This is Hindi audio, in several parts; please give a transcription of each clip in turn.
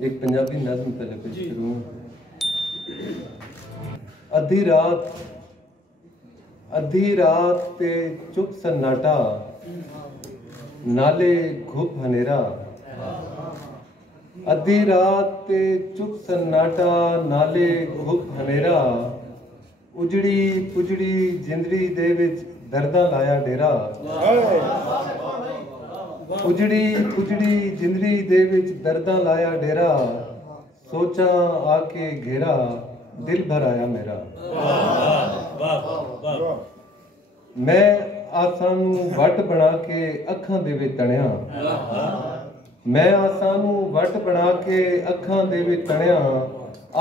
एक पंजाबी नज़्म पहले पेश करूँगा। अद्धी रात पे चुप सन्नाटा, नाले घुप हनेरा। अद्धी रात पे चुप सन्नाटा, नाले घुप हनेरा। उजड़ी पुजड़ी जिंदड़ी दे विच दर्दां लाया डेरा। उजड़ी पुजड़ी जिंदड़ी दे विच दर्दां लाया डेरा। सोचा आके घेरा, दिल भर आया मेरा। मैं आसां नूं वट बना के अखां दे विच तणिया। मैं आसां नूं वट बना के अखां दे विच तणिया,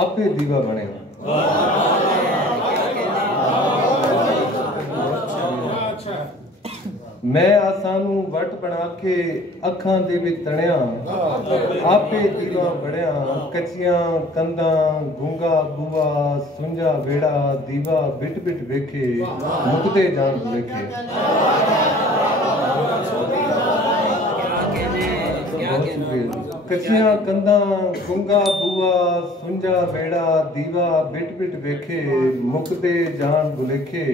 आपे दीवा बणिया। मैं आसां नूं वट बना के अखां दे विच तणिया, आपे दीवा बणिया। कच्चियां कंधां गूंगा बूआ, सुंजा वेड़ा दीवा बिट बिट वेखे, मुकदे जान वेखे। कच्चियां कंधां गूंगा बूआ, सुंजा वेड़ा दीवा बिट बिट वेखे, मुकदे जान बुलेखे।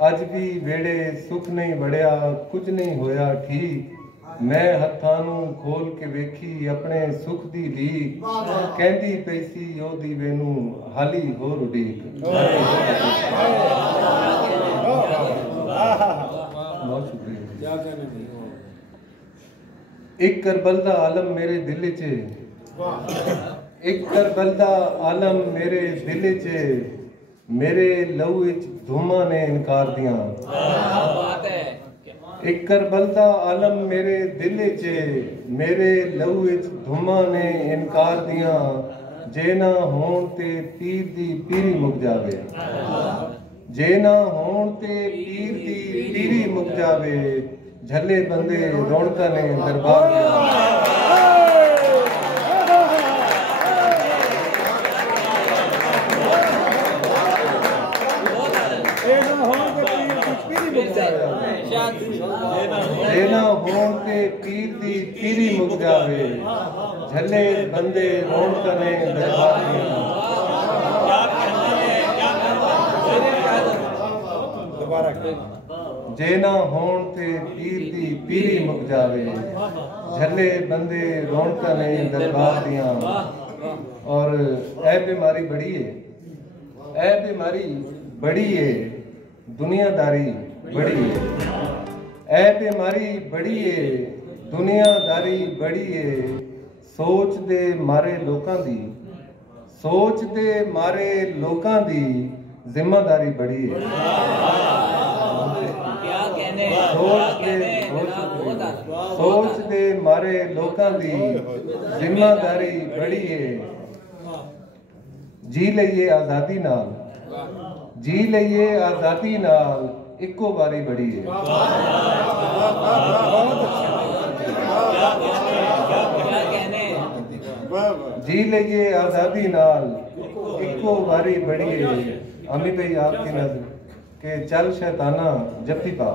अज भी वेड़े सुख नहीं वड़िया, कुछ नहीं होया ठीक। मैं हत्थां नूं खोल के वेखी अपने सुख दी लीक। कहंदी पई सी ओदी वेनू हाली होर उडीक। बहुत शुक्रिया। एक करबल दा आलम मेरे दिल च, एक करबल दा आलम मेरे दिल च, मेरे लहू विच धूमां ने इनकार दियां। एक करबल दा आलम मेरे दिल च, मेरे लहू विच धूमां ने इनकार दियां। जे ना होण ते पीर दी पीरी मुक जावे। जे ना होण ते पीर दी पीरी मुक जावे, झल्ले बंदे रौनकां ने दरबार दियां। देना होण ते पीर दी पीरी मुक जावे, झल्ले बंदे रौनकां ने दरबार दियां। जे ना होण ते पीर दी पीरी मुक जावे, झल्ले बंदे रौनकां ने दरबार दियां। और ऐ बीमारी बड़ी है, ऐ बीमारी बड़ी है, दुनियादारी बड़ी है। ऐ बीमारी बड़ी है, दुनियादारी बड़ी है। सोच दे मारे लोकां दी, सोच दे मारे लोकां दी जिम्मेदारी बड़ी है। सोच दे मारे लोकां दी जिम्मेदारी बड़ी है। जी लईए आजादी नाल, जी लईए आजादी नाल, इको बारी बड़ी है। जी लईए आजादी नाल, इको बारी बड़ी है। अमी भाई आपकी नजर के चल शैताना जफ्फी पा,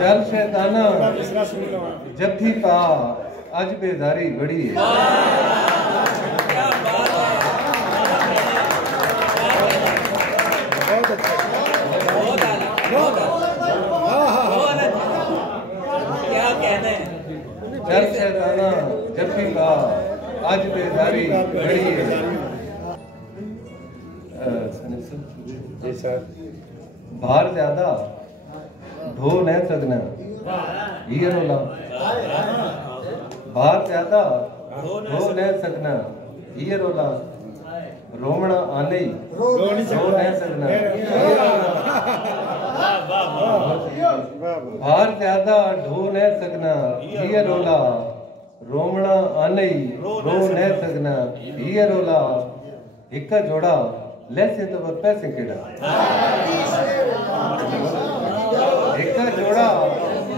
चल शैताना जफ्फी पा, अज बेदारी बड़ी है। चल शैताना जफ्फी पा, आज बेदारी बड़ी है। बाहर ज्यादा ढो नहीं सकना, ये रोला। बाहर ज्यादा ढो नहीं सकना, ये रोला। रोमना आने ही ढो नहीं सकना। बाहर ज्यादा ढो नहीं सकना, ये रोला। रोमना आने ही रो नहीं सकना, ये रोला। इक्का जोड़ा लैसे तो पैसे केड़ा, इक्का जोड़ा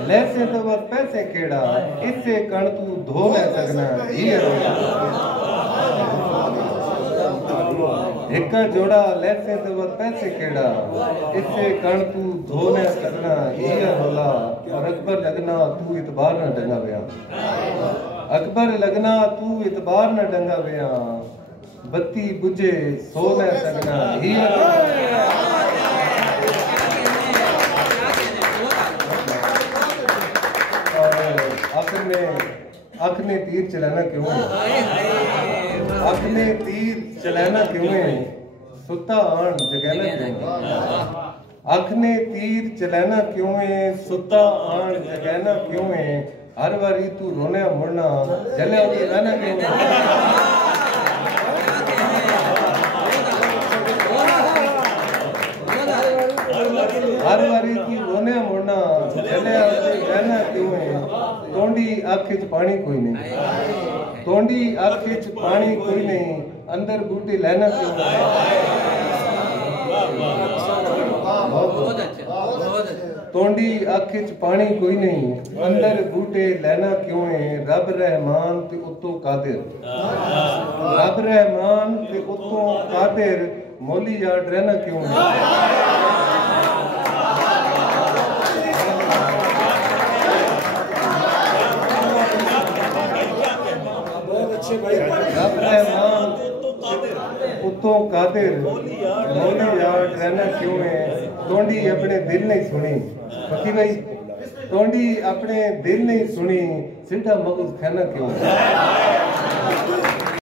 लैसे तो पैसे केड़ा। इससे कण तू धो नहीं सकना, ये रोला। एक जोड़ा लैसे तो वह पैसे केड़ा इससे कण तू धोने सकना ये रोला और अकबर लगना तू इतबार न डंगा बया अकबर लगना तू इतबार न डंगा बया बत्ती बुझे सो न सकना ये अपने तीर चलाना क्यों है अपने तीर चलाना क्यों है सुता आन जगाना क्यों है अपने तीर चलाना क्यों है सुता आन जगाना क्यों है हर बारी तू रोने मुड़ना जले होगी रहना क्यों है हर बारी तू रोने मुड़ना जले होगी रहना क्यों है तोंडी आँखें च पानी कोई नहीं तोंडी आँखें च पानी कोई नहीं अंदर बूटे लेना क्यों तोंडी आँखें च पानी कोई नहीं अंदर बूटे लेना क्यों है रब रहमान ते उत्तों कादिर रब रहमान ते उत्तों कादिर मौली याद रहना क्यों है रब रहमान उत्तों कादिर मौली याद रहना क्यों है तोंडी अपने दिल नहीं सुनी पति भाई तोंडी अपने दिल नहीं सुनी सीधा मगज खाना क्यों है